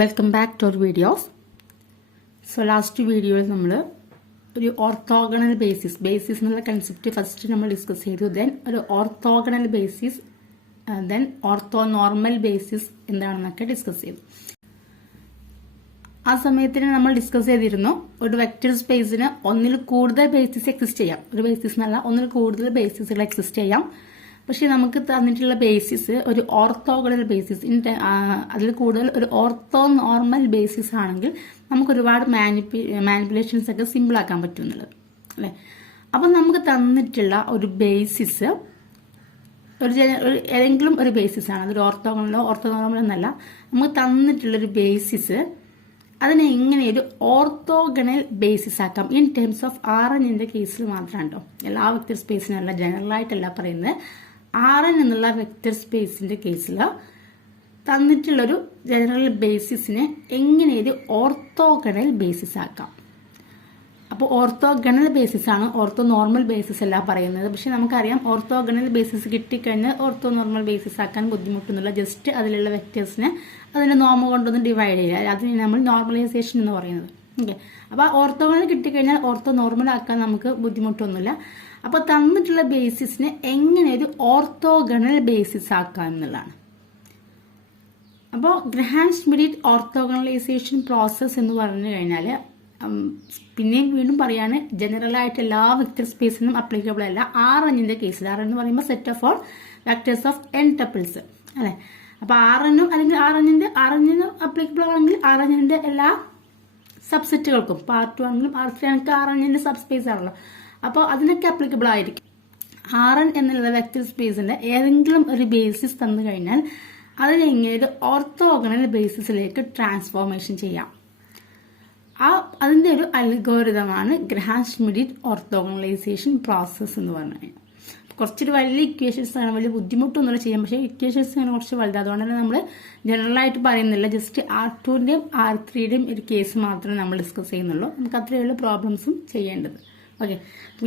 Welcome back to our videos. So last വീഡിയോയിൽ നമ്മൾ ഒരു ഓർത്തോഗണൽ ബേസിസ് എന്നുള്ള കൺസെപ്റ്റ് ഫസ്റ്റ് നമ്മൾ ഡിസ്കസ് ചെയ്തു. ദെൻ ഒരു orthogonal basis, then orthonormal basis എന്താണെന്നൊക്കെ ഡിസ്കസ് ചെയ്തു. ആ സമയത്തിന് നമ്മൾ ഡിസ്കസ് ചെയ്തിരുന്നു ഒരു വെക്റ്റർ സ്പേസിന് ഒന്നിൽ കൂടുതൽ ബേസിസ് എക്സിസ്റ്റ് ചെയ്യാം. ഒരു ബേസിസ് എന്നല്ല, ഒന്നിൽ കൂടുതൽ ബേസിസുകൾ എക്സിസ്റ്റ് ചെയ്യാം. പക്ഷെ നമുക്ക് തന്നിട്ടുള്ള ബേസിസ് ഒരു ഓർത്തോഗണൽ ബേസിസ്, അതിൽ കൂടുതൽ ഒരു ഓർത്തോ നോർമൽ ബേസിസ് ആണെങ്കിൽ നമുക്ക് ഒരുപാട് മാനിപ്പുലേഷൻസ് ഒക്കെ സിമ്പിൾ ആക്കാൻ പറ്റും എന്നുള്ളത് അല്ലെ. അപ്പം നമുക്ക് തന്നിട്ടുള്ള ഒരു ബേസിസ് ഏതെങ്കിലും ഒരു ബേസിസ് ആണ്, അതൊരു ഓർത്തോഗണലോ ഓർത്തോനോർമലോ എന്നല്ല. നമുക്ക് തന്നിട്ടുള്ളൊരു ബേസിസ് അതിനെ എങ്ങനെ ഒരു ഓർത്തോഗണൽ ബേസിസ് ആക്കാം ഇൻ ടേംസ് ഓഫ് Rnന്റെ കേസിൽ മാത്രമാണ് കേട്ടോ. എല്ലാ വെക്റ്റർ സ്പേസിനല്ല, ജനറൽ ആയിട്ടല്ല പറയുന്നത്. Rn എന്നുള്ള വെക്റ്റർ സ്പേസിന്റെ കേസിൽ തന്നിട്ടുള്ളൊരു ജനറൽ ബേസിസിനെ എങ്ങനെ ഒരു ഓർത്തോഗണൽ ബേസിസ് ആക്കാം. അപ്പോൾ ഓർത്തോഗണൽ ബേസിസ് ആണ്, ഓർത്തോ നോർമൽ ബേസിസ് അല്ല പറയുന്നത്. പക്ഷെ നമുക്കറിയാം ഓർത്തോഗണൽ ബേസിസ് കിട്ടിക്കഴിഞ്ഞാൽ ഓർത്തോ നോർമൽ ബേസിസ് ആക്കാൻ ബുദ്ധിമുട്ടൊന്നുമില്ല. ജസ്റ്റ് അതിലുള്ള വെക്റ്റേഴ്സിനെ അതിന്റെ നോർമ കൊണ്ടൊന്ന് ഡിവൈഡ് ചെയ്യുക, അതിന് നമ്മൾ നോർമലൈസേഷൻ എന്ന് പറയുന്നത്. ഓക്കെ, അപ്പോൾ ഓർത്തോഗണൽ കിട്ടിക്കഴിഞ്ഞാൽ ഓർത്തോ നോർമൽ ആക്കാൻ നമുക്ക് ബുദ്ധിമുട്ടൊന്നുമില്ല. അപ്പോൾ തന്നിട്ടുള്ള ബേസിസിനെ എങ്ങനെ ഒരു ഓർത്തോഗണൽ ബേസിസ് ആക്കാം എന്നുള്ളതാണ്. അപ്പോൾ ഗ്രഹാം സ്മിഡിറ്റ് ഓർത്തോഗണലൈസേഷൻ പ്രോസസ് എന്ന് പറഞ്ഞു കഴിഞ്ഞാൽ പിന്നെയും വീണ്ടും പറയാണ്, ജനറൽ ആയിട്ട് എല്ലാ വെക്റ്റർ സ്പേസിനും അപ്ലിക്കബിൾ അല്ല. Rnന്റെ കേസിൽ Rn എന്ന് പറയുമ്പോൾ set of all vectors of n tuples അല്ലെ. അപ്പൊ Rnനും അല്ലെങ്കിൽ Rnന് അപ്ലിക്കബിൾ ആണെങ്കിൽ Rnന്റെ എല്ലാ സബ്സെറ്റുകൾക്കും പാർട്ട് 2 ആണെങ്കിലും R3 ആണെങ്കിൽ Rnന്റെ സബ് സ്പേസ് ആണല്ലോ, അപ്പോൾ അതിനൊക്കെ അപ്ലിക്കബിൾ ആയിരിക്കും. Rn എന്നുള്ള വെക്റ്റർ സ്പേസിന്റെ ഏതെങ്കിലും ഒരു ബേസിസ് തന്നു കഴിഞ്ഞാൽ അതിനെ ഇങ്ങനെ ഒരു ഓർത്തോഗണൽ ബേസിസിലേക്ക് ട്രാൻസ്ഫോർമേഷൻ ചെയ്യാം. അതിന്റെ ഒരു അൽഗോരിതമാണ് ഗ്രഹാം സ്മിഡിറ്റ് ഓർത്തോഗണലൈസേഷൻ പ്രോസസ് എന്ന് പറഞ്ഞു കഴിഞ്ഞാൽ. കുറച്ചൊരു വലിയ ഇക്വേഷൻസ് ആണ്, വലിയ ബുദ്ധിമുട്ടൊന്നുമില്ല ചെയ്യാം. പക്ഷേ ഇക്വേഷൻസ് ആണ് കുറച്ച് വലുത്, അതുകൊണ്ട് തന്നെ നമ്മൾ ജനറൽ ആയിട്ട് പറയുന്നില്ല. ജസ്റ്റ് R2ന്റെയും R3യുടെയും ഒരു കേസ് മാത്രമേ നമ്മൾ ഡിസ്കസ് ചെയ്യുന്നുള്ളൂ. നമുക്ക് അത്രയുള്ള പ്രോബ്ലംസും ചെയ്യേണ്ടത്. ഓക്കെ,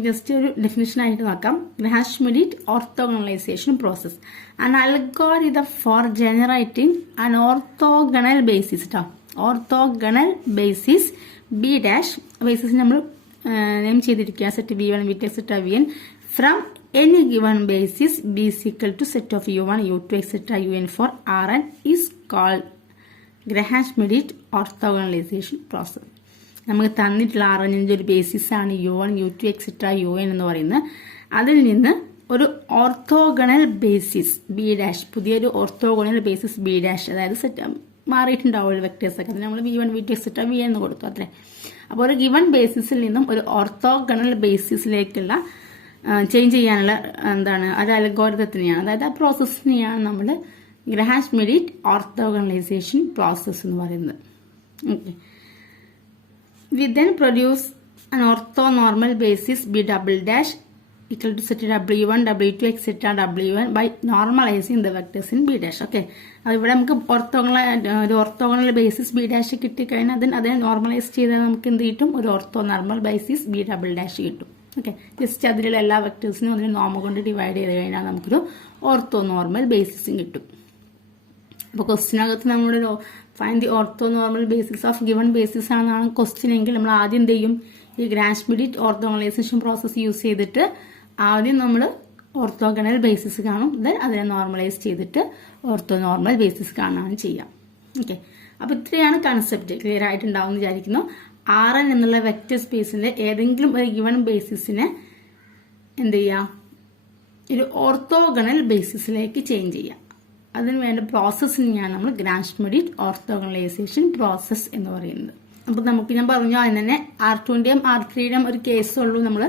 ജസ്റ്റ് ഒരു ഡെഫിനിഷൻ ആയിട്ട് നോക്കാം. Graham Schmidt orthogonalization process, an algorithm for generating an orthogonal basis ട്ടോ. Orthogonal basis B dash basis നമ്മൾ നെയിം ചെയ്തിരിക്കുക set B1 B2 etc. Vn from any given basis B is equal to set of U1 U2 etc. Un for Rn is called Graham Schmidt orthogonalization process. നമുക്ക് തന്നിട്ടുള്ള Rnന്റെ ഒരു basis ആണ് U1 U2 etc. Un എന്ന് പറയുന്നത്. അതിൽ നിന്ന് ഒരു orthogonal basis B dash, പുതിയൊരു ഓർത്തോഗണൽ ബേസിസ് ബി ഡാഷ്, അതായത് സെറ്റ് മാറിയിട്ടുണ്ടാവുമല്ലോ വെക്ടേഴ്സ് ഒക്കെ, നമ്മൾ V1 V2 etc. Vn എന്ന് കൊടുത്തു അത്രേ. അപ്പോൾ ഒരു ഗിവൺ ബേസിസിൽ നിന്നും ഒരു ഓർത്തോഗണൽ ബേസിസിലേക്കുള്ള ചേഞ്ച് ചെയ്യാനുള്ള എന്താണ് ഒരു അൽഗോരിതത്തിനെയാണ്, അതായത് ആ പ്രോസസ്സിനെയാണ് നമ്മൾ ഗ്രഹാം സ്മിഡിറ്റ് ഓർത്തോഗണലൈസേഷൻ പ്രോസസ് എന്ന് പറയുന്നത്. Okay, we then produce an orthonormal basis B double dash equal to set W1 W2 etc. W1 by normalizing the vectors in B dash. Okay, അതിവിടെ നമുക്ക് ഓർത്തോഗണൽ ബേസിസ് ബി ഡാഷ് കിട്ടിക്കഴിഞ്ഞാൽ അതിനെ normalise ചെയ്താൽ നമുക്ക് എന്ത് കിട്ടും, ഒരു ortho normal basis B double dash കിട്ടും. ഓക്കെ, ജസ്റ്റ് അതിലുള്ള എല്ലാ വെക്ടേഴ്സിനും അതിന് നോർമ കൊണ്ട് ഡിവൈഡ് ചെയ്ത് കഴിഞ്ഞാൽ നമുക്കൊരു ഓർത്തോ നോർമൽ ബേസിസും കിട്ടും. അപ്പോൾ ക്വസ്റ്റിനകത്ത് നമ്മുടെ find the ortho normal basis of given basis ആണെന്നാണ് ക്വസ്റ്റ്യൻ എങ്കിൽ നമ്മൾ ആദ്യം എന്ത് ചെയ്യും, ഈ Graham Schmidt orthogonalization process use ചെയ്തിട്ട് ആദ്യം നമ്മൾ ഓർത്തോഗണൽ ബേസിസ് കാണും, ദെൻ അതിനെ നോർമലൈസ് ചെയ്തിട്ട് ഓർത്തോ നോർമൽ ബേസിസ് കാണുകയാണ് ചെയ്യാം. ഓക്കെ, അപ്പോൾ ഇത്രയാണ് കൺസെപ്റ്റ്. ക്ലിയർ ആയിട്ടുണ്ടാവും എന്ന് വിചാരിക്കുന്നു. Rn എന്നുള്ള വെക്റ്റർ സ്പേസിന്റെ ഏതെങ്കിലും ഒരു ഗിവൺ ബേസിസിനെ എന്ത് ചെയ്യാം, ഒരു ഓർത്തോഗണൽ ബേസിസിലേക്ക് ചേഞ്ച് ചെയ്യാം. അതിന് വേണ്ട പ്രോസസ്സിനെയാണ് നമ്മൾ ഗ്രഹാം സ്മിഡിറ്റ് ഓർത്തോഗണലൈസേഷൻ പ്രോസസ് എന്ന് പറയുന്നത്. അപ്പോൾ നമുക്ക് ഞാൻ പറഞ്ഞു അതിന് തന്നെ R2ന്റെയും R3യുടെയും ഒരു കേസ് ഉള്ളൂ നമ്മൾ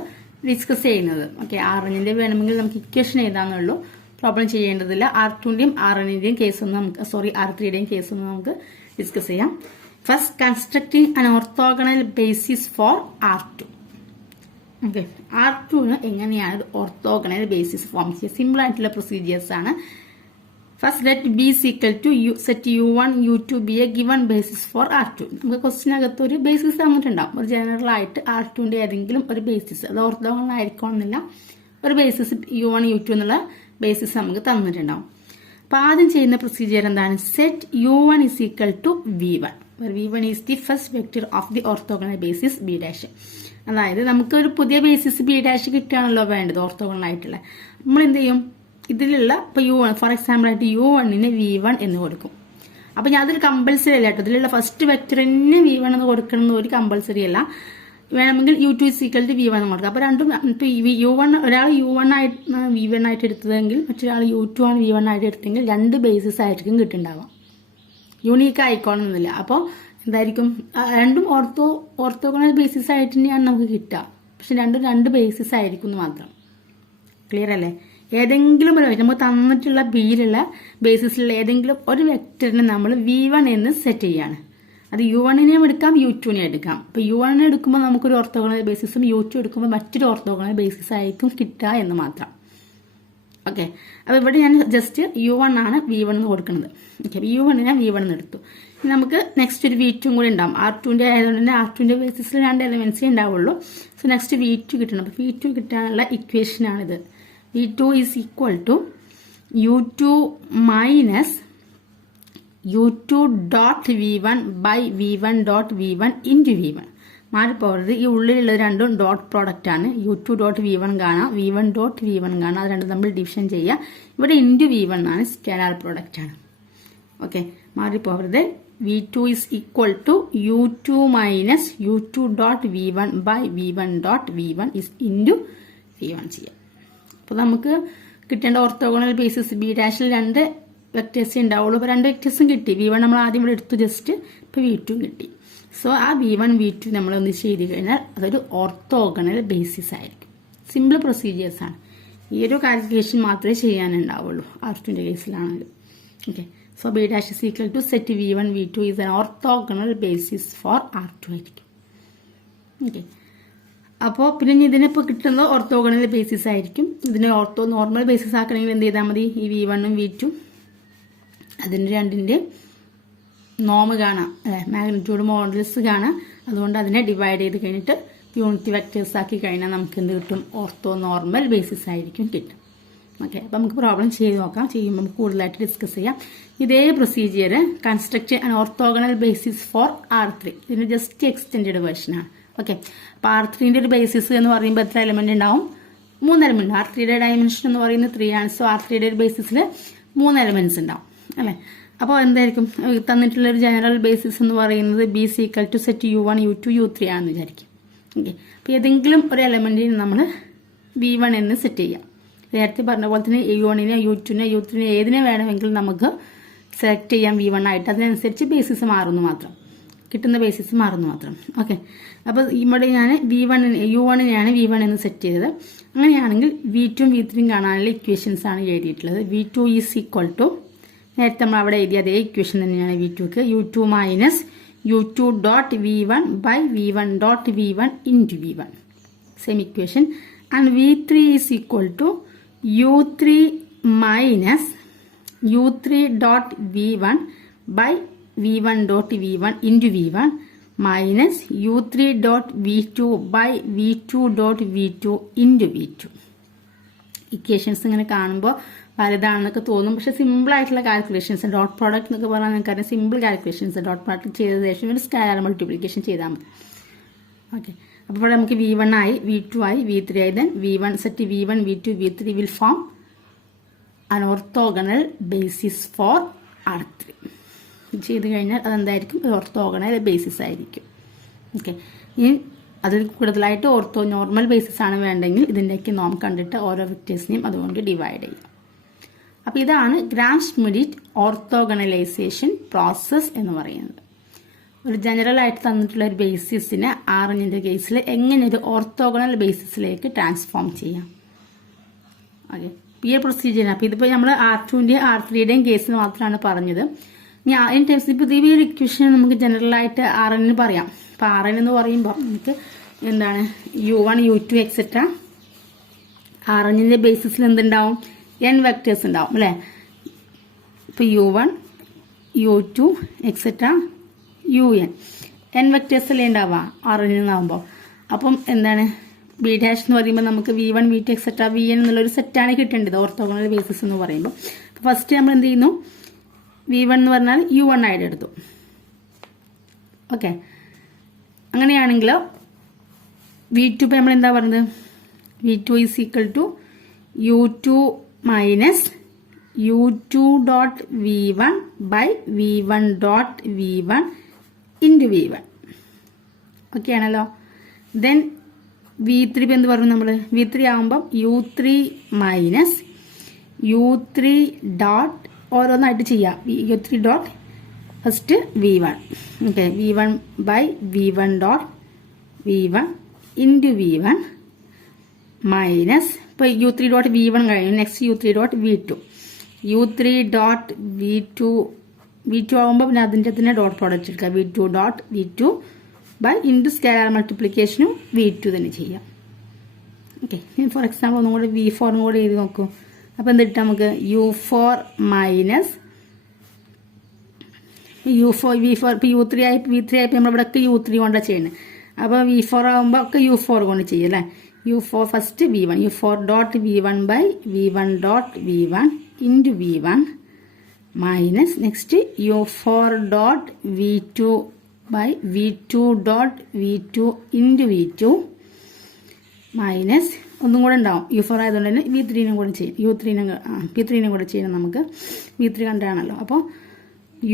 ഡിസ്കസ് ചെയ്യുന്നത്. ഓക്കെ, Rnന്റെ വേണമെങ്കിൽ നമുക്ക് ഇക്വേഷൻ എഴുതാന്നുള്ളൂ, പ്രോബ്ലം ചെയ്യേണ്ടതില്ല. R2ന്റെയും Rnന്റെയും കേസൊന്നും നമുക്ക് R3യുടെയും കേസൊന്നും നമുക്ക് ഡിസ്കസ് ചെയ്യാം. First, constructing an orthogonal basis for R2. Okay, R2ന് എങ്ങനെയാണ് ഓർത്തോഗണൽ ബേസിസ് ഫോം ചെയ്യുക? സിമ്പിൾ ആയിട്ടുള്ള പ്രൊസീജിയേഴ്സ് ആണ്. First, let B is equal to set U1 U2 be a given basis for R2. നമുക്ക് ക്വസ്റ്റിനകത്ത് ഒരു ബേസിസ് തന്നിട്ടുണ്ടാവും, ഒരു ജനറൽ ആയിട്ട് R2ന്റെ ഏതെങ്കിലും ഒരു ബേസിസ്, അത് ഓർത്തോഗണൽ ആയിരിക്കണമെന്നില്ല, ഒരു ബേസിസ് U1 U2 എന്നുള്ള ബേസിസ് നമുക്ക് തന്നിട്ടുണ്ടാവും. അപ്പോൾ ആദ്യം ചെയ്യുന്ന പ്രൊസീജിയർ എന്താണ്? Set u1 is equal to v1, where v1 is the first vector of the orthogonal basis b dash. അതായത് നമുക്ക് ഒരു പുതിയ ബേസിസ് ബി ഡാഷ് കിട്ടുകയാണല്ലോ വേണ്ടത് ഓർത്തോഗണൽ ആയിട്ടുള്ള. നമ്മൾ എന്ത് ചെയ്യും? ഇതിലുള്ള ഇപ്പോൾ u1 ഫോർ എക്സാമ്പിൾ ആയിട്ട് u1ന് v1 എന്ന് കൊടുക്കും. അപ്പോൾ ഞാൻ അതൊരു കമ്പൽസറി അല്ല കേട്ടോ, ഇതിലുള്ള ഫസ്റ്റ് വെക്ടറിന് v1 എന്ന് കൊടുക്കണം എന്ന് ഒരു കമ്പൽസറി അല്ല. വേണമെങ്കിൽ u2 is equal to v1 എന്ന് കൊടുക്കാം. അപ്പോൾ രണ്ടും ഇപ്പോൾ u1 ഒരാൾ u1 ആയിട്ട് v1 ആയിട്ട് എടുത്തതെങ്കിൽ മറ്റൊരാൾ u2 ആണ് v1 ആയിട്ട് എടുത്തെങ്കിൽ രണ്ട് ബേസിസ് ആയിരിക്കും കിട്ടുന്നുണ്ടാവാം. യൂണീക്ക് ആയിക്കോണമെന്നില്ല. അപ്പോൾ എന്തായിരിക്കും? രണ്ടും ഓർത്തോഗണൽ ബേസിസ് ആയിട്ട് തന്നെയാണ് നമുക്ക് കിട്ടുക. പക്ഷെ രണ്ടും രണ്ട് ബേസിസ് ആയിരിക്കും എന്ന് മാത്രം. ക്ലിയർ അല്ലേ? ഏതെങ്കിലും ഒരു നമുക്ക് തന്നിട്ടുള്ള ബിയിലുള്ള ബേസിസിലുള്ള ഏതെങ്കിലും ഒരു വെക്ടറിനെ നമ്മൾ v1 എന്ന് സെറ്റ് ചെയ്യാണ്. അത് u1നെയും എടുക്കാം u2നെയും എടുക്കാം. ഇപ്പോൾ u1 എടുക്കുമ്പോൾ നമുക്കൊരു ഓർത്തോഗണൽ ബേസിസും u2 എടുക്കുമ്പോൾ മറ്റൊരു ഓർത്തോഗണൽ ബേസിസ് ആയിരിക്കും കിട്ടുക എന്ന് മാത്രം. ഓക്കെ, അപ്പോൾ ഇവിടെ ഞാൻ ജസ്റ്റ് u1 ആണ് v1 എന്ന് കൊടുക്കുന്നത്. ഓക്കെ, u1 ഞാൻ v1 എന്ന് എടുത്തു. ഇനി നമുക്ക് നെക്സ്റ്റ് ഒരു v2 കൂടി ഉണ്ടാവും. r2ന്റെ ആയതുകൊണ്ട് തന്നെ r2ന്റെ ബേസിസിൽ രണ്ട് എലമെന്റ്സേ ഉണ്ടാവുള്ളൂ. സോ നെക്സ്റ്റ് v2 കിട്ടണം. അപ്പോൾ v2 കിട്ടാനുള്ള ഇക്വേഷനാണിത്. v2 is equal to u2 minus u2 dot v1 by v1 dot v1 into v1. മാറിപ്പോകരുത്. ഈ ഉള്ളിലുള്ളത് രണ്ടും ഡോട്ട് പ്രോഡക്റ്റ് ആണ്. u2 ഡോട്ട് v1 കാണാം, v1 ഡോട്ട് v1 കാണാം. അത് രണ്ടും നമ്മൾ ഡിവിഷൻ ചെയ്യുക. ഇവിടെ ഇൻറ്റു v1 ആണ്, സ്കെലാർ പ്രോഡക്റ്റ് ആണ്. Okay, മാറിപ്പോകരുത്. v2 is equal to u2 minus u2 dot v1 by v1 dot v1 is into v1 ചെയ്യാം. അപ്പോൾ നമുക്ക് കിട്ടേണ്ട ഓർത്തോഗണൽ ബേസിസ് ബി ഡാഷിൽ രണ്ട് വെക്ടേഴ്സേ ഉണ്ടാവുള്ളൂ. അപ്പോൾ രണ്ട് വെക്ടേഴ്സും കിട്ടി. v1 നമ്മൾ ആദ്യം ഇവിടെ എടുത്തു ജസ്റ്റ്. ഇപ്പോൾ v2 കിട്ടി. സോ ആ v1 v2 നമ്മൾ ഒന്ന് ചെയ്ത് കഴിഞ്ഞാൽ അതൊരു ഓർത്തോഗണൽ ബേസിസ് ആയിരിക്കും. സിമ്പിൾ പ്രൊസീജിയേഴ്സ് ആണ്. ഈ ഒരു കാൽക്കുലേഷൻ മാത്രമേ ചെയ്യാനുണ്ടാവുള്ളൂ r2ന്റെ കേസിലാണെങ്കിൽ. Okay, so B dash is equal to set v1 v2 is an orthogonal basis for r2 ആയിരിക്കും. ഓക്കെ, അപ്പോൾ പിന്നെ ഇതിനിപ്പോൾ കിട്ടുന്നത് ഓർത്തോഗണൽ ബേസിസ് ആയിരിക്കും. ഇതിനെ നോർമൽ ബേസിസ് ആക്കണമെങ്കിൽ എന്ത് ചെയ്താൽ മതി? ഈ v1ഉം v2 അതിൻ്റെ രണ്ടിൻ്റെ നോമ് കാണാം, മാഗ്നിറ്റ്യൂഡ് മോഡൽസ് കാണാം. അതുകൊണ്ട് അതിനെ ഡിവൈഡ് ചെയ്ത് കഴിഞ്ഞിട്ട് യൂണിറ്റ് വെക്ടേഴ്സ് ആക്കി കഴിഞ്ഞാൽ നമുക്ക് എന്ത് കിട്ടും? ഓർത്തോ നോർമൽ ബേസിസ് ആയിരിക്കും കിട്ടും. ഓക്കെ, അപ്പോൾ നമുക്ക് പ്രോബ്ലം ചെയ്ത് നോക്കാം. ചെയ്യുമ്പോൾ നമുക്ക് കൂടുതലായിട്ട് ഡിസ്കസ് ചെയ്യാം. ഇതേ procedure construct an orthogonal basis four r3. ഇതിന് ജസ്റ്റ് എക്സ്റ്റെൻഡഡ് വേർഷനാണ്. ഓക്കെ, അപ്പോൾ r3ന്റെ ഒരു ബേസിസ് എന്ന് പറയുമ്പോൾ എത്ര എലമെന്റ് ഉണ്ടാവും? 3 എലമെന്റ്. r3യുടെ ഡയമെൻഷൻ എന്ന് പറയുന്നത് 3 ആണ്. സോ r3യുടെ ഒരു ബേസിസിൽ 3 എലമെന്റ്സ് ഉണ്ടാവും അല്ലേ? അപ്പോൾ എന്തായിരിക്കും തന്നിട്ടുള്ള ഒരു ജനറൽ ബേസിസ് എന്ന് പറയുന്നത് b is equal to set u1 u2 u3 ആണെന്ന് വിചാരിക്കും. ഓക്കെ, അപ്പോൾ ഏതെങ്കിലും ഒരു എലമെന്റിന് നമ്മൾ v1 എന്ന് സെറ്റ് ചെയ്യാം. നേരത്തെ പറഞ്ഞ പോലെ തന്നെ u1നെ u2നെ u3നെ ഏതിനെ വേണമെങ്കിൽ നമുക്ക് സെലക്ട് ചെയ്യാം v1 ആയിട്ട്. അതിനനുസരിച്ച് ബേസിസ് മാറുന്നു മാത്രം, കിട്ടുന്ന ബേസിസ് മാറുന്നു മാത്രം. ഓക്കെ, അപ്പോൾ ഇവിടെ ഞാൻ u1നെയാണ് v1 എന്ന് സെറ്റ് ചെയ്തത്. അങ്ങനെയാണെങ്കിൽ v2ഉം v3യും കാണാനുള്ള ഇക്വേഷൻസ് ആണ് എഴുതിയിട്ടുള്ളത്. v2 ഈസ് ഈക്വൽ ടു നേരത്തെ നമ്മൾ അവിടെ എഴുതിയ അതേ ഇക്വേഷൻ തന്നെയാണ് v2ക്ക്. u2 minus u2 dot v1 by v1 dot v1 into v1, same equation. And v3 is equal to u3 minus u3 dot v1 by v1 dot v1 into v1 minus u3 dot v2 by v2 dot v2 into v2. Equations ഇങ്ങനെ കാണുമ്പോൾ വലുതാണെന്നൊക്കെ തോന്നും, പക്ഷെ simple ആയിട്ടുള്ള calculations. Dot product എന്നൊക്കെ പറഞ്ഞാൽ നിങ്ങൾക്കറിയാം simple calculations. Dot product ചെയ്ത ശേഷം ഒരു സ്കാലർ മൾട്ടിപ്ലിക്കേഷൻ ചെയ്താൽ മതി. ഓക്കെ, അപ്പോൾ ഇവിടെ നമുക്ക് v1 ആയി, v2 ആയി, v3 ആയി. Then v1 set v1 v2 v3 will form an orthogonal basis for r3. ചെയ്ത് കഴിഞ്ഞാൽ അതെന്തായിരിക്കും? ഓർത്തോഗണൽ ബേസിസ് ആയിരിക്കും. ഓക്കെ, ഇനി അതിൽ കൂടുതലായിട്ട് ഓർത്തോ നോർമൽ ബേസിസ് ആണ് വേണ്ടെങ്കിൽ ഇതിൻ്റെയൊക്കെ നോം കണ്ടിട്ട് ഓരോ വെക്ടേഴ്സിനെയും അതുകൊണ്ട് ഡിവൈഡ് ചെയ്യാം. അപ്പോൾ ഇതാണ് ഗ്രാം-ഷ്മിഡിറ്റ് ഓർത്തോഗണലൈസേഷൻ പ്രോസസ് എന്ന് പറയുന്നത്. ഒരു ജനറൽ ആയിട്ട് തന്നിട്ടുള്ള ഒരു ബേസിസിനെ r-ന്റെ കേസിൽ എങ്ങനെ ഒരു ഓർത്തോഗണൽ ബേസിസിലേക്ക് ട്രാൻസ്ഫോം ചെയ്യാം. ഓക്കെ, ഈ പ്രൊസീജിയർ. അപ്പോൾ ഇതിപ്പോൾ നമ്മൾ r2ന്റെയും r3യുടെയും കേസിൽ മാത്രമാണ് പറഞ്ഞത്. ഇൻ ടൈംസ് ഇപ്പോൾ ഈ ഒരു ഇക്വേഷൻ നമുക്ക് ജനറലായിട്ട് r-ന് പറയാം. അപ്പോൾ r-ന് എന്ന് പറയുമ്പോൾ നമുക്ക് എന്താണ് u1 u2 എക്സെട്ര r-ന്റെ ബേസിസിൽ എന്തുണ്ടാവും? n വെക്ടേഴ്സ് ഉണ്ടാവും അല്ലേ? ഇപ്പോൾ u1 u2 etcetera n vectors അല്ലേ ഉണ്ടാവുക r-നാകുമ്പോൾ. അപ്പം എന്താണ് ബി ഡാഷ് എന്ന് പറയുമ്പോൾ നമുക്ക് v1 v2 എക്സെട്ര vn എന്നുള്ളൊരു സെറ്റാണ് കിട്ടേണ്ടത് ഓർത്തോഗണൽ ബേസിസ് എന്ന് പറയുമ്പോൾ. ഫസ്റ്റ് നമ്മൾ എന്ത് ചെയ്യുന്നു, V1 എന്ന് പറഞ്ഞാൽ U1 ആയിട്ട് എടുത്തു. ഓക്കെ, അങ്ങനെയാണെങ്കിൽ V2 ഇപ്പം നമ്മൾ എന്താ പറയുന്നത്, V2 is equal to U2 minus U2 dot V1 by V1 dot V1 into V1. Okay ആണല്ലോ. ദെൻ V3 ഇപ്പം എന്ത് പറഞ്ഞു നമ്മൾ, V3 ആകുമ്പം U3 മൈനസ് U3 ഡോട്ട് ഓരോന്നായിട്ട് ചെയ്യാം. U3 dot first V1. Okay, V1 by V1 dot V1 into V1 minus ഇപ്പോൾ U3 dot V1 കഴിഞ്ഞു. Next U3 dot V2. U3 dot V2 ആകുമ്പോൾ പിന്നെ അതിൻ്റെ തന്നെ ഡോട്ട് പ്രോഡക്റ്റ് എടുക്കുക. V2 dot V2 by into scalar മൾട്ടിപ്ലിക്കേഷനും V2 തന്നെ ചെയ്യാം. ഓക്കെ, ഫോർ എക്സാമ്പിൾ ഒന്നും കൂടി V4 കൂടി എഴുതി നോക്കൂ. അപ്പോൾ എന്ത് കിട്ടും നമുക്ക്, U4 മൈനസ് V4 ഇപ്പോൾ U3 ആയി V3 ആയപ്പോൾ നമ്മളിവിടെയൊക്കെ U3 കൊണ്ടാണ് ചെയ്യുന്നത്. അപ്പോൾ V4 ആകുമ്പോൾ ഒക്കെ U4 കൊണ്ട് ചെയ്യും അല്ലേ. U4 first V1, U4 dot V1 by V1 dot V1 into V1 minus next U4 dot V2 by V2 dot V2 into V2 minus ഒന്നും കൂടെ ഉണ്ടാവും. U4 ആയതുകൊണ്ട് തന്നെ V3നും കൂടെ ചെയ്യും. P3നും കൂടെ ചെയ്യണം നമുക്ക്. V3 കണ്ടാണല്ലോ. അപ്പോൾ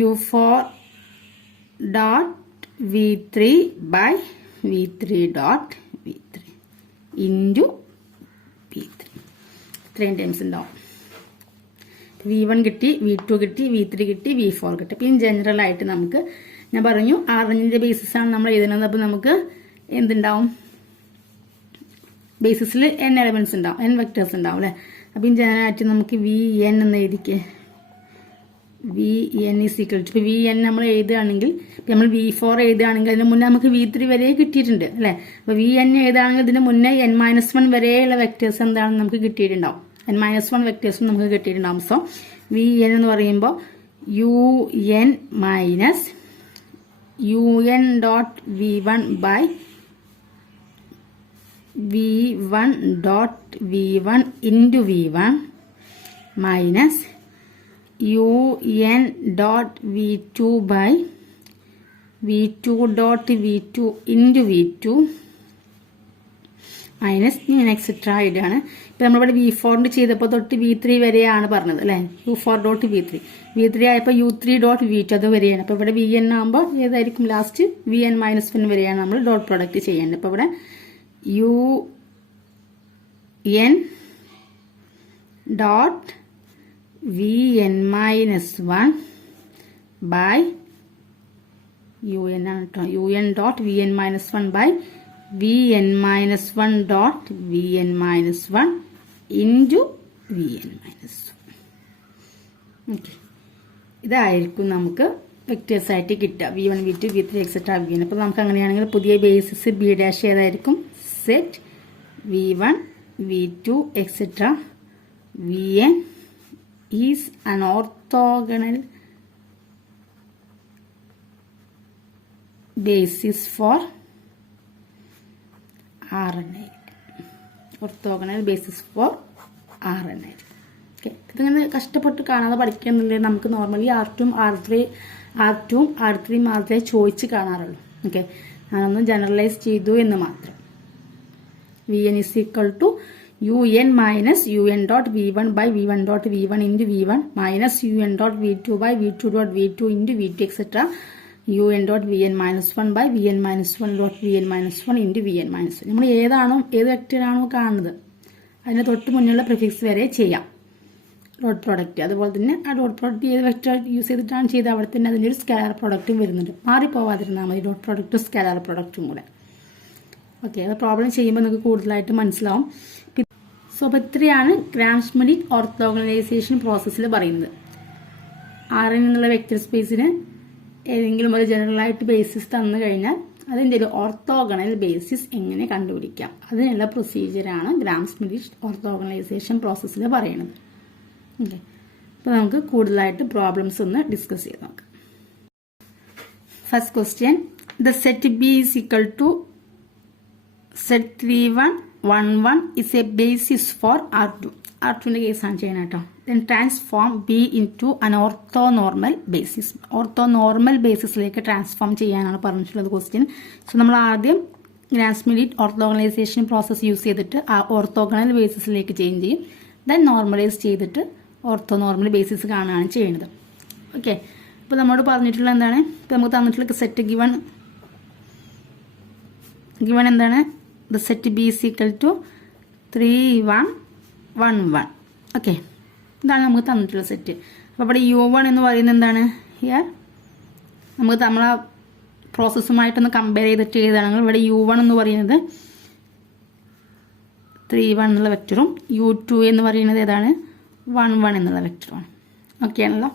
U4 dot V3 by V3 dot V3 into P3 ഇത്രയും ടൈംസ് ഉണ്ടാവും. V1 കിട്ടി, V2 കിട്ടി, V3 കിട്ടി, V4 കിട്ടി. അപ്പം ജനറൽ ആയിട്ട് നമുക്ക് ഞാൻ പറഞ്ഞു ആറിൻ്റെ ബേസിസാണ് നമ്മൾ എഴുതുന്നത്. അപ്പോൾ നമുക്ക് എന്തുണ്ടാവും, ബേസിസിൽ n എലമെന്റ്സ് ഉണ്ടാവും, n വെക്ടേഴ്സ് ഉണ്ടാവും അല്ലേ. അപ്പം ജനറൽ ആയിട്ട് നമുക്ക് Vn എന്ന് എഴുതിക്കേ. Vn ഈസ് ഈക്വൽ ടു ഇപ്പോൾ Vn നമ്മൾ എഴുതുകയാണെങ്കിൽ നമ്മൾ V4 എഴുതുകയാണെങ്കിൽ അതിന് മുന്നേ നമുക്ക് V3 വരെ കിട്ടിയിട്ടുണ്ട് അല്ലേ. അപ്പോൾ Vn എഴുതുകയാണെങ്കിൽ ഇതിന് മുന്നേ n-1 വരെയുള്ള വെക്ടേഴ്സ് എന്താണെന്ന് നമുക്ക് കിട്ടിയിട്ടുണ്ടാവും. n-1 വെക്ടേഴ്സും നമുക്ക് കിട്ടിയിട്ടുണ്ടാവും. സോ Vn എന്ന് പറയുമ്പോൾ Un minus Un dot V1 by V1 dot V1 into V1 minus Un dot V2 by V2 dot V2 into V2 minus ഇങ്ങനെ എക്സെട്ര ആയിട്ടാണ്. ഇപ്പം നമ്മളിവിടെ V4 ചെയ്തപ്പോൾ തൊട്ട് V3 വരെയാണ് പറഞ്ഞത് അല്ലേ. U4 ഡോട്ട് V3 ആയപ്പോൾ U3 ഡോട്ട് V2 അത് വരെയാണ്. അപ്പോൾ ഇവിടെ Vn ആകുമ്പോൾ ഏതായിരിക്കും ലാസ്റ്റ് Vn-1 വരെയാണ് നമ്മൾ ഡോട്ട് പ്രോഡക്റ്റ് ചെയ്യേണ്ടത്. അപ്പോൾ ഇവിടെ Un dot Vn-1 by UN ആണ് കേട്ടോ. UN dot Vn-1 by Vn-1 dot Vn-1 into Vn-1. Okay, ഇതായിരിക്കും നമുക്ക് വെക്ടേഴ്സ് ആയിട്ട് കിട്ടുക. V1, V2, V3 etcetera Vn. അപ്പോൾ നമുക്ക് അങ്ങനെയാണെങ്കിൽ പുതിയ ബേസിസ് B' ഏതായിരിക്കും, set V1, V2 etcetera Vn is an orthogonal basis for Rn. Orthogonal basis four Rn. Okay, ഇതിങ്ങനെ കഷ്ടപ്പെട്ട് കാണാതെ പഠിക്കുന്നുണ്ടെങ്കിൽ നമുക്ക് നോർമലി R2 R3 മാത്രമേ ചോദിച്ച് കാണാറുള്ളൂ. ഓക്കെ, ഞാനൊന്ന് ജനറലൈസ് ചെയ്തു എന്ന് മാത്രം. Vn is equal to Un minus Un dot V1 by V1 dot V1 into V1 minus Un dot V2 by V2 dot V2 into V2 etc. Un dot Vn-1 by Vn-1 dot Vn-1 into Vn-1. നമ്മൾ ഏത് വെക്ടറാണോ കാണുന്നത് അതിന് തൊട്ട് മുന്നിലുള്ള prefix വരെ ചെയ്യാം dot product. അതുപോലെ തന്നെ ആ ഡോട്ട് പ്രോഡക്റ്റ് ഏത് വെക്ടർ യൂസ് ചെയ്തിട്ടാണ് ചെയ്ത് അവിടെ തന്നെ അതിൻ്റെ ഒരു സ്കാലർ പ്രോഡക്റ്റും വരുന്നുണ്ട്. മാറിപ്പോവാതിരുന്നാൽ മതി ഡോട്ട് പ്രോഡക്റ്റും സ്കാലർ പ്രോഡക്റ്റും കൂടെ. ഓക്കെ, അത് പ്രോബ്ലം ചെയ്യുമ്പോൾ നിങ്ങൾക്ക് കൂടുതലായിട്ട് മനസ്സിലാവും. സോ അപ്പോൾ ഇത്രയാണ് ഗ്രാം-ഷ്മിഡിറ്റ് ഓർത്തോഗണലൈസേഷൻ പ്രോസസ്സിൽ പറയുന്നത്. Rn എന്നുള്ള വെക്ടർ സ്പേസിന് ഏതെങ്കിലും ഒരു ജനറലായിട്ട് ബേസിസ് തന്നു കഴിഞ്ഞാൽ അതിൻ്റെ ഒരു ഓർത്തോഗണൽ ബേസിസ് എങ്ങനെ കണ്ടുപിടിക്കാം, അതിനുള്ള പ്രൊസീജിയറാണ് ഗ്രാം-ഷ്മിഡിറ്റ് ഓർത്തോഗണലൈസേഷൻ പ്രോസസ്സിൽ പറയുന്നത്. ഓക്കെ, അപ്പോൾ നമുക്ക് കൂടുതലായിട്ട് പ്രോബ്ലംസ് ഒന്ന് ഡിസ്കസ് ചെയ്ത് നോക്കാം. First question, the set B is equal to set 3 1 1 1 is a basis for R2. R2ന്റെ കേസാണ് ചെയ്യണം കേട്ടോ. ദെൻ ട്രാൻസ്ഫോം ബി ഇൻടു അൻ ഓർത്തോനോർമൽ ബേസിസ്. ഓർത്തോനോർമൽ ബേസിസിലേക്ക് ട്രാൻസ്ഫോം ചെയ്യാനാണ് പറഞ്ഞിട്ടുള്ളത് ക്വസ്റ്റ്യൻ. സോ നമ്മൾ ആദ്യം ഗ്രാൻസ്-മിഡിറ്റ് ഓർത്തോഗണലൈസേഷൻ പ്രോസസ്സ് യൂസ് ചെയ്തിട്ട് ആ ഓർത്തോഗണൽ ബേസിസിലേക്ക് ചേഞ്ച് ചെയ്യും. ദെൻ നോർമലൈസ് ചെയ്തിട്ട് ഓർത്തോനോർമൽ ബേസിസ് കാണുകയാണ് ചെയ്യുന്നത്. ഓക്കെ, അപ്പോൾ നമ്മോട് പറഞ്ഞിട്ടുള്ള എന്താണ്, ഇപ്പോൾ നമുക്ക് തന്നിട്ടുള്ള സെറ്റ് ഗിവൺ എന്താണ്, the set B is equal to 3 1 1 1. Okay, ഇതാണ് നമുക്ക് തന്നിട്ടുള്ള സെറ്റ്. അപ്പോൾ ഇവിടെ U1 എന്ന് പറയുന്നത് എന്താണ്, ഹിയർ നമുക്ക് നമ്മളെ പ്രോസസ്സുമായിട്ടൊന്ന് കമ്പയർ ചെയ്തിട്ട് എഴുതുകയാണെങ്കിൽ ഇവിടെ U1 എന്ന് പറയുന്നത് 3 1 എന്നുള്ള വെക്ടറും U2 എന്ന് പറയുന്നത് ഏതാണ് 1 1 എന്നുള്ള വെക്ടറുമാണ്. ഓക്കെ ആണല്ലോ.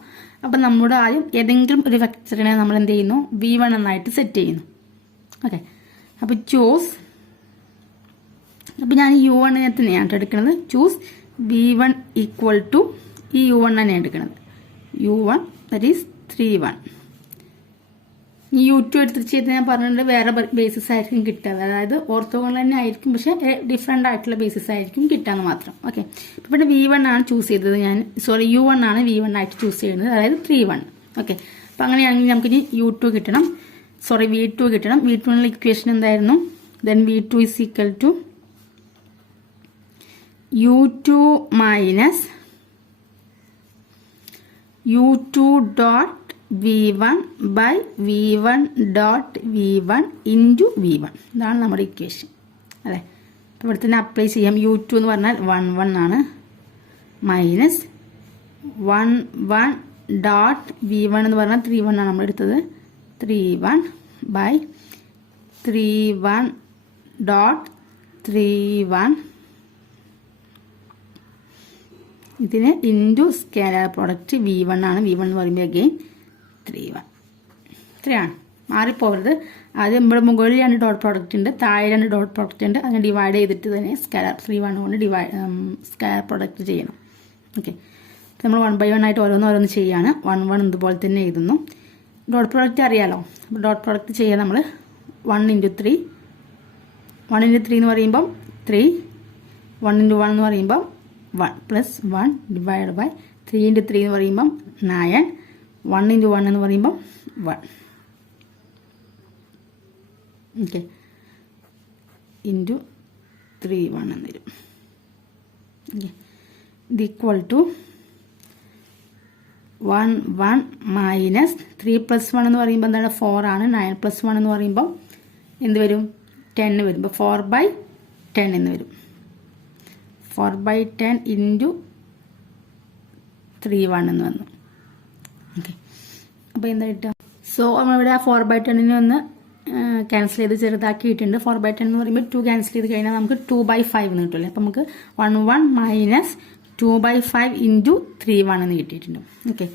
അപ്പം നമ്മുടെ ആദ്യം ഏതെങ്കിലും ഒരു വെക്ടറിനെ നമ്മൾ എന്ത് ചെയ്യുന്നു, V1 എന്നായിട്ട് സെറ്റ് ചെയ്യുന്നു. ഓക്കെ, അപ്പോൾ ചൂസ്, അപ്പോൾ ഞാൻ U1 തന്നെയാണ് എടുക്കുന്നത്. ചൂസ് V1 ഈക്വൽ ടു ഈ U1 തന്നെയാണ് എടുക്കുന്നത്. U1 that is 3 1. ഈ U2 എടുത്തിട്ട് ചെയ്ത് ഞാൻ പറഞ്ഞിട്ടുണ്ട് വേറെ ബേസിസ് ആയിരിക്കും കിട്ടുക, അതായത് ഓർത്തോഗണൽ തന്നെ ആയിരിക്കും, പക്ഷെ ഡിഫറെൻ്റ് ആയിട്ടുള്ള ബേസിസ് ആയിരിക്കും കിട്ടാന്ന് മാത്രം. ഓക്കെ, ഇവിടെ V1 ആണ് ചൂസ് ചെയ്തത് ഞാൻ, U1 ആണ് V1 ആയിട്ട് ചൂസ് ചെയ്യുന്നത്, അതായത് 3 1. ഓക്കെ, അപ്പം അങ്ങനെയാണെങ്കിൽ നമുക്കിനി V2 കിട്ടണം. V2 ഇക്വേഷൻ എന്തായിരുന്നു, then V2 is equal to U2 minus U2 dot V1 by V1 dot V1 into V1. ഇതാണ് നമ്മുടെ ഇക്വേഷൻ അല്ലേ. അപ്പോൾ ഇവിടെ തന്നെ അപ്ലൈ ചെയ്യാം. U2 എന്ന് പറഞ്ഞാൽ 1 1 ആണ്, മൈനസ് 1 1 ഡോട്ട് V1 എന്ന് പറഞ്ഞാൽ 3 1 ആണ് നമ്മൾ എടുത്തത്, 3 1 ബൈ 3 1 ഡോട്ട് 3 1 ഇതിന് ഇൻറ്റു സ്കെയിലർ പ്രോഡക്റ്റ് V1 ആണ്. V1 എന്ന് പറയുമ്പോൾ അഗെയിൻ 3 1 3 ആണ്, മാറിപ്പോകരുത്. ആദ്യം ഇവിടെ മുകളിൽ 2 ഡോട്ട് പ്രോഡക്റ്റ് ഉണ്ട്, താഴെ 2 ഡോട്ട് പ്രോഡക്റ്റ് ഉണ്ട്, അതിനെ ഡിവൈഡ് ചെയ്തിട്ട് തന്നെ സ്കെയിലർ 3 1 കൊണ്ട് സ്കെയിലർ പ്രോഡക്റ്റ് ചെയ്യണം. ഓക്കെ, നമ്മൾ 1 by 1 ആയിട്ട് ഓരോന്ന് ചെയ്യാണ്. 1 1 ഇതുപോലെ തന്നെ എഴുതുന്നു. ഡോട്ട് പ്രോഡക്റ്റ് അറിയാലോ, ഡോട്ട് പ്രോഡക്റ്റ് ചെയ്യാൻ നമ്മൾ 1 into 3 എന്ന് പറയുമ്പം 3, 1 into 1 എന്ന് പറയുമ്പം 1 പ്ലസ് 1 ഡിവൈഡ് ബൈ 3 into 3 എന്ന് പറയുമ്പം 9, 1 into 1 എന്ന് പറയുമ്പം 1. ഓക്കെ, ഇൻറ്റു 3 1 എന്ന് വരും. ഓക്കെ, ഇത് ഈക്വൽ ടു 1 1 മൈനസ് 3 പ്ലസ് 1 എന്ന് പറയുമ്പോൾ എന്താണ് 4 ആണ്, 9 പ്ലസ് 1 എന്ന് പറയുമ്പോൾ എന്ത് വരും 10 വരുമ്പോൾ 4 by 10 എന്ന് വരും. 4 by 10 ഇൻറ്റു 3 1 എന്ന് വന്നു. ഓക്കെ, അപ്പോൾ എന്താ കിട്ടുക, സോ നമ്മളിവിടെ ആ 4 by 10 ഒന്ന് ക്യാൻസൽ ചെയ്ത് ചെറുതാക്കിയിട്ടുണ്ട്. 4 by 10 എന്ന് പറയുമ്പോൾ 2 ക്യാൻസൽ ചെയ്ത് കഴിഞ്ഞാൽ നമുക്ക് 2 by 5 എന്ന് കിട്ടില്ലേ. അപ്പോൾ നമുക്ക് 1 1 മൈനസ് 2 by 5 ഇൻറ്റു 3 1 എന്ന് കിട്ടിയിട്ടുണ്ട്. ഓക്കെ,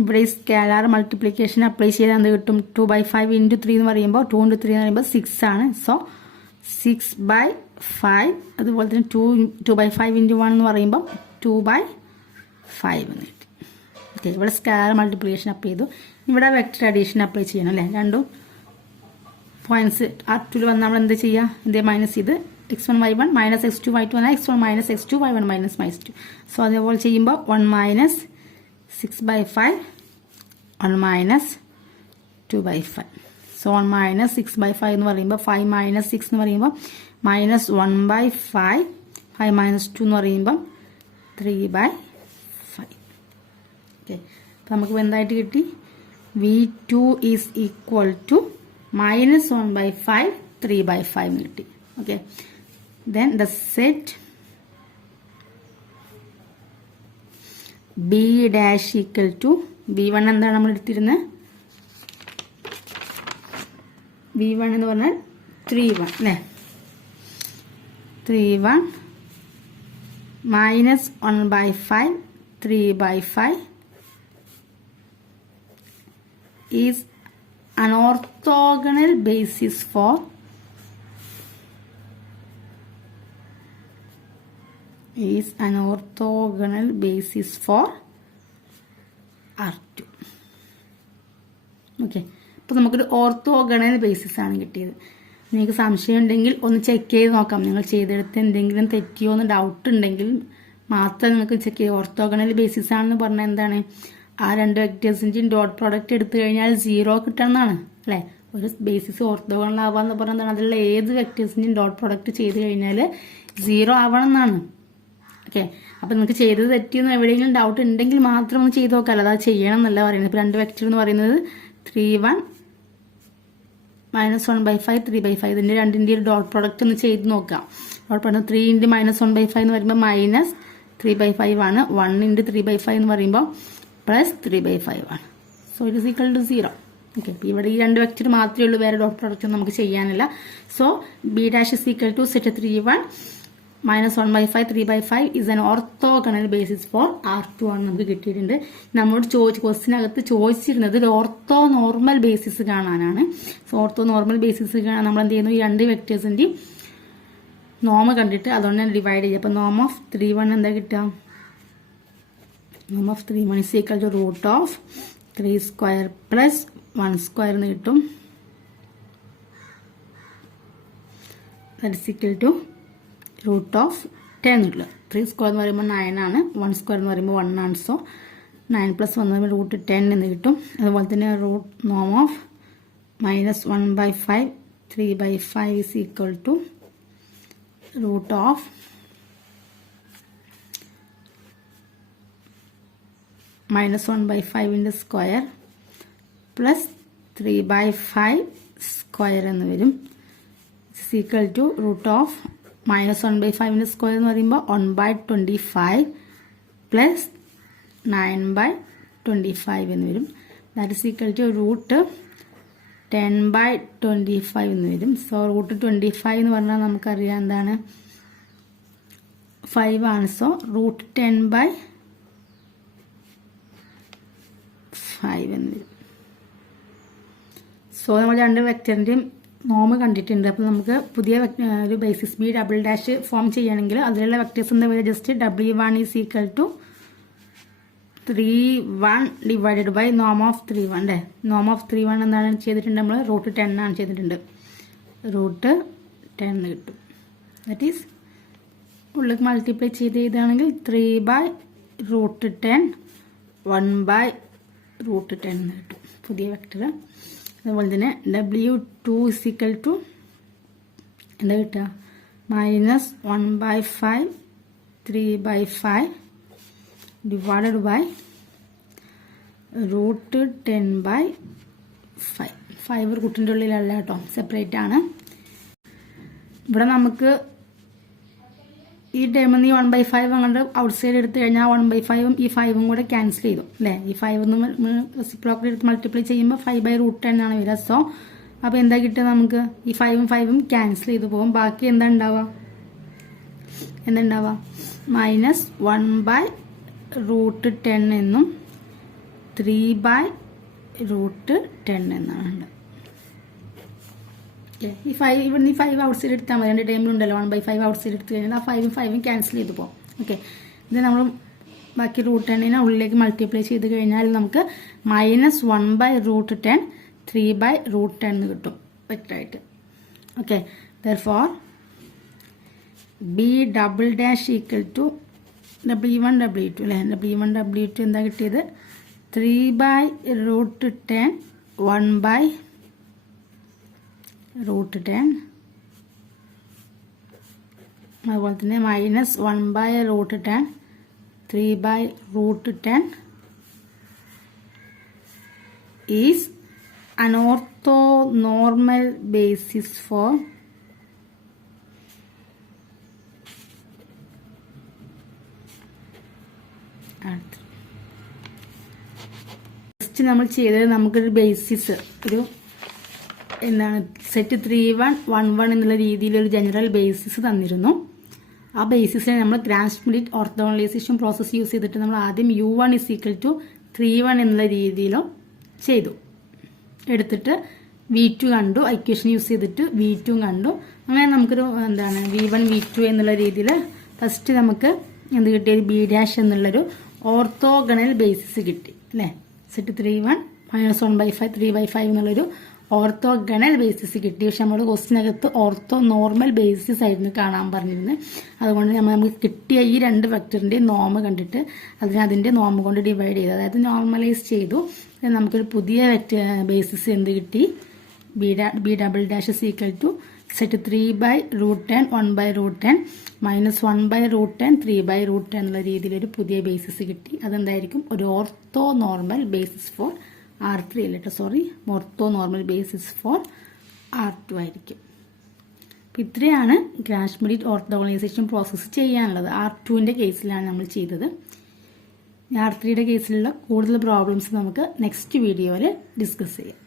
ഇവിടെ ഈ സ്കെയിലർ മൾട്ടിപ്ലിക്കേഷൻ അപ്ലൈ ചെയ്താൽ എന്ത് കിട്ടും, 2 by 5 ഇൻറ്റു 3 എന്ന് പറയുമ്പോൾ 2 into 3 എന്ന് പറയുമ്പോൾ 6 ആണ്. സോ 6 by 5, അതുപോലെ തന്നെ 2 by 5 ഇൻറ്റു 1 എന്ന് പറയുമ്പോൾ 2 by 5 എന്ന് കിട്ടി. ഓക്കെ, ഇവിടെ സ്കെയിലർ മൾട്ടിപ്ലിക്കേഷൻ അപ്ലൈ ചെയ്തു. ഇവിടെ വെക്ടർ അഡീഷൻ അപ്ലൈ ചെയ്യണം അല്ലേ. രണ്ടും പോയിന്റ്സ് R2 വന്ന് നമ്മൾ എന്ത് ചെയ്യുക, ഇതേ മൈനസ് ചെയ്ത് x1 y1 minus x2 y2 എന്നാൽ x1 minus x2 y1 minus y2. So അതേപോലെ ചെയ്യുമ്പോൾ 1 minus 6 by 5, 1 minus 2 by 5. So 1 minus 6 by 5 എന്ന് പറയുമ്പോൾ 5 മൈനസ് 6 എന്ന് പറയുമ്പോൾ മൈനസ് 1 by 5, 5 മൈനസ് 2 എന്ന് പറയുമ്പോൾ 3 by 5. ഓക്കെ, അപ്പോൾ നമുക്ക് എന്തായിട്ട് കിട്ടി, V2 is equal to minus 1 by 5, 3 by 5 എന്ന് കിട്ടി. Okay, then the set B dash equal to V1 എന്താണ് നമ്മൾ എടുത്തിരുന്നത്, V1 എന്ന് പറഞ്ഞാൽ 3 1 അല്ലേ. 3 1 minus 1 by 5, 3 by 5 is an orthogonal basis for R2. Okay, അപ്പോൾ നമുക്കൊരു ഓർത്തോഗണൽ ബേസിസ് ആണ് കിട്ടിയത്. നിങ്ങൾക്ക് സംശയം ഉണ്ടെങ്കിൽ ഒന്ന് ചെക്ക് ചെയ്ത് നോക്കാം. നിങ്ങൾ ചെയ്തെടുത്ത് എന്തെങ്കിലും തെറ്റിയോ എന്ന് ഡൗട്ട് ഉണ്ടെങ്കിൽ മാത്രം നിങ്ങൾക്ക് ചെക്ക് ചെയ്ത് ഓർത്തോഗണൽ ബേസിസ് ആണെന്ന് പറഞ്ഞാൽ എന്താണ്, ആ രണ്ട് വെക്ടേഴ്സിൻ്റെയും ഡോട്ട് പ്രോഡക്റ്റ് എടുത്തു കഴിഞ്ഞാൽ 0 കിട്ടണമെന്നാണ് അല്ലേ. ഒരു ബേസിസ് ഓർത്തോഗണൽ ആവാന്ന് പറഞ്ഞാൽ എന്താണ്, അതിലുള്ള ഏത് വെക്ടേഴ്സിൻ്റെയും ഡോട്ട് പ്രോഡക്റ്റ് ചെയ്ത് കഴിഞ്ഞാൽ 0 ആവണം എന്നാണ്. ഓക്കെ, അപ്പം നിങ്ങൾക്ക് ചെയ്തത് തെറ്റിയെന്ന് എവിടെയെങ്കിലും ഡൗട്ട് ഉണ്ടെങ്കിൽ മാത്രം ഒന്ന് ചെയ്ത് നോക്കാം, അല്ലാതെ ചെയ്യണം എന്നല്ല പറയുന്നത്. ഇപ്പോൾ രണ്ട് വെക്ടർ എന്ന് പറയുന്നത് 3 1 -1/5 3/5, ഇതിൻ്റെ രണ്ടിൻ്റെ ഒരു ഡോട്ട് പ്രോഡക്റ്റ് ഒന്ന് ചെയ്ത് നോക്കാം. ഡോട്ട് പ്രോഡക്റ്റ് 3 × -1/5 എന്ന് പറയുമ്പോൾ -3/5 ആണ്, 1 × 3/5 എന്ന് പറയുമ്പോൾ +3/5 ആണ്. So it is equal to 0. Okay, ഇവിടെ ഈ രണ്ട് വെക്ടർ മാത്രമേ ഉള്ളൂ, വേറെ ഡോട്ട് പ്രോഡക്റ്റ് ഒന്നും നമുക്ക് ചെയ്യാനില്ല. So B' is equal to set 3 1 -1/5 3/5 is an orthogonal basis for R2 ആണ് നമുക്ക് കിട്ടിയിട്ടുണ്ട്. നമ്മോട് ക്വസ്റ്റിനകത്ത് ചോദിച്ചിരുന്നത് ഒരു ഓർത്തോ നോർമൽ ബേസിസ് കാണാനാണ്. സോ ഓർത്തോ നോർമൽ ബേസിസ് കാണാൻ നമ്മൾ എന്ത് ചെയ്യുന്നു, ഈ രണ്ട് വെക്ടേഴ്സിൻ്റെ നോമ കണ്ടിട്ട് അതുകൊണ്ട് തന്നെ ഡിവൈഡ് ചെയ്യുക. അപ്പോൾ നോം ഓഫ് 3 1 എന്താ കിട്ടുക, നോം ഓഫ് 3 1 is equal to √3² + 1² എന്ന് കിട്ടും. ദാറ്റ് ഇസ് ഈക്വൽ ടു √10 കിട്ടും. 3² എന്ന് പറയുമ്പോൾ 9 ആണ്, 1² എന്ന് പറയുമ്പോൾ 1 ആണ്. സോ 9 + 1 എന്ന് പറയുമ്പോൾ √10 എന്ന് കിട്ടും. അതുപോലെ തന്നെ നോം of -1/5 3/5 is equal to (-1/5) plus 3/5² എന്ന് വരും. is equal to (-1/5) എന്ന് പറയുമ്പോൾ 1/25 plus 9/25 എന്ന് വരും. ദാറ്റ് ഇസ് ഈക്വൽ ടു √10/25 എന്ന് വരും. സോ √25 എന്ന് പറഞ്ഞാൽ നമുക്കറിയാം എന്താണ്, 5 ആണ്. സോ √10/5 എന്ന് വരും. സോ നമ്മൾ രണ്ട് വെക്ടറിൻ്റെയും നോമ് കണ്ടിട്ടുണ്ട്. അപ്പോൾ നമുക്ക് പുതിയ ഒരു basis B double dash form ചെയ്യുകയാണെങ്കിൽ അതിലുള്ള വെക്ടേഴ്സ് എന്താ വരിക, just W1 is equal to 3 1 divided by norm of 3 1 അല്ലേ. norm of 3 1 എന്താണ് ചെയ്തിട്ടുണ്ട്, നമ്മൾ √10 ആണ് ചെയ്തിട്ടുണ്ട്. √10 എന്ന് കിട്ടും. ദാറ്റ് ഈസ് ഉള്ളിൽ മൾട്ടിപ്ലൈ ചെയ്ത് ചെയ്താണെങ്കിൽ 3/√10 1/√10 എന്ന് കിട്ടും പുതിയ വെക്ടർ. അതുപോലെ തന്നെ W2 is equal to എന്താ കിട്ടുക, -1/5 3/5 divided by √10/5. 5 കൂട്ടിൻ്റെ ഉള്ളിലല്ല കേട്ടോ, സെപ്പറേറ്റ് ആണ്. ഇവിടെ നമുക്ക് ഈ ടേമിൽ നിന്ന് 1/5 അങ്ങോട്ട് ഔട്ട് സൈഡ് എടുത്തു കഴിഞ്ഞാൽ 1/5 ഈ 5 കൂടെ ക്യാൻസൽ ചെയ്തു അല്ലേ. ഈ 5 റെസിപ്രോക്കൽ എടുത്ത് മൾട്ടിപ്ലൈ ചെയ്യുമ്പോൾ 5/√10 ആണ് വരിക. സോ അപ്പോൾ എന്താ കിട്ടുക നമുക്ക്, ഈ 5 5 ക്യാൻസൽ ചെയ്ത് പോകും. ബാക്കി എന്താ ഉണ്ടാവുക -1/√10 എന്നും 3/√10 എന്നാണ്. ഈ 5 ഇവിടുന്ന് ഈ 5 ഔട്ട് സൈഡ് എടുത്താൽ മതി, രണ്ട് ടൈമിലുണ്ടല്ലോ 1/5 ഔട്ട് സൈഡ് എടുത്ത് കഴിഞ്ഞാൽ ആ 5 5 ക്യാൻസൽ ചെയ്ത് പോകും. ഓക്കെ, ഇത് നമ്മൾ ബാക്കി √10 ഉള്ളിലേക്ക് മൾട്ടിപ്ലൈ ചെയ്ത് കഴിഞ്ഞാൽ നമുക്ക് -1/√10 3/√10 എന്ന് കിട്ടും വെക്ടറായിട്ട്. Okay, therefore B double dash equal to W1 W2 അല്ലേ. W1 W2 എന്താ കിട്ടിയത്, 3/√10 1/√10, അതുപോലെ തന്നെ -1/√10 3/√10 is an orthonormal basis for നമ്മൾ ചെയ്തത്, നമുക്കൊരു ബേസിസ് ഒരു എന്താണ് സെറ്റ് 3 1 1 1 എന്നുള്ള രീതിയിൽ ഒരു ജനറൽ ബേസിസ് തന്നിരുന്നു. ആ ബേസിസിനെ നമ്മൾ ഗ്രാൻഡ് ഓർത്തോഗണലൈസേഷൻ പ്രോസസ്സ് യൂസ് ചെയ്തിട്ട് നമ്മൾ ആദ്യം U1 is equal to 3 1 എന്നുള്ള രീതിയിലും ചെയ്തു. എടുത്തിട്ട് V2 കണ്ടു, ഇക്വേഷൻ യൂസ് ചെയ്തിട്ട് V2 കണ്ടു. അങ്ങനെ നമുക്കൊരു എന്താണ് V1 V2 എന്നുള്ള രീതിയിൽ ഫസ്റ്റ് നമുക്ക് എന്ത് കിട്ടിയത്, B' എന്നുള്ളൊരു ഓർത്തോഗണൽ ബേസിസ് കിട്ടി അല്ലേ. സെറ്റ് 3 1 -1/5 3/5 എന്നുള്ളൊരു ഓർത്തോഗണൽ ബേസിസ് കിട്ടി. പക്ഷെ നമ്മുടെ ക്വസ്റ്റിനകത്ത് ഓർത്തോ നോർമൽ ബേസിസ് ആയിരുന്നു കാണാൻ പറഞ്ഞിരുന്നത്. അതുകൊണ്ട് നമുക്ക് കിട്ടിയ ഈ 2 വെക്ടറിന്റെ നോം കണ്ടിട്ട് അതിന്റെ നോം കൊണ്ട് ഡിവൈഡ് ചെയ്തു, അതായത് നോർമലൈസ് ചെയ്തു. നമുക്കൊരു പുതിയ ബേസിസ് എന്ത് കിട്ടി? B double dash is equal to set 3/√10 1/√10 minus 1/√10 3/√10 എന്നുള്ള രീതിയിൽ ഒരു പുതിയ ബേസിസ് കിട്ടി. അതെന്തായിരിക്കും? ഒരു ortho normal basis for R3 അല്ല, sorry, ortho normal basis for R2 ആയിരിക്കും. അപ്പം ഇത്രയാണ് ഗ്രാഷ്-മെഡിറ്റ് ഓർത്തോഗണൈസേഷൻ പ്രോസസ്സ് ചെയ്യാനുള്ളത്. R2ന്റെ കേസിലാണ് നമ്മൾ ചെയ്തത്. R3യുടെ കേസിലുള്ള കൂടുതൽ പ്രോബ്ലംസ് നമുക്ക് നെക്സ്റ്റ് വീഡിയോയിൽ ഡിസ്കസ് ചെയ്യാം.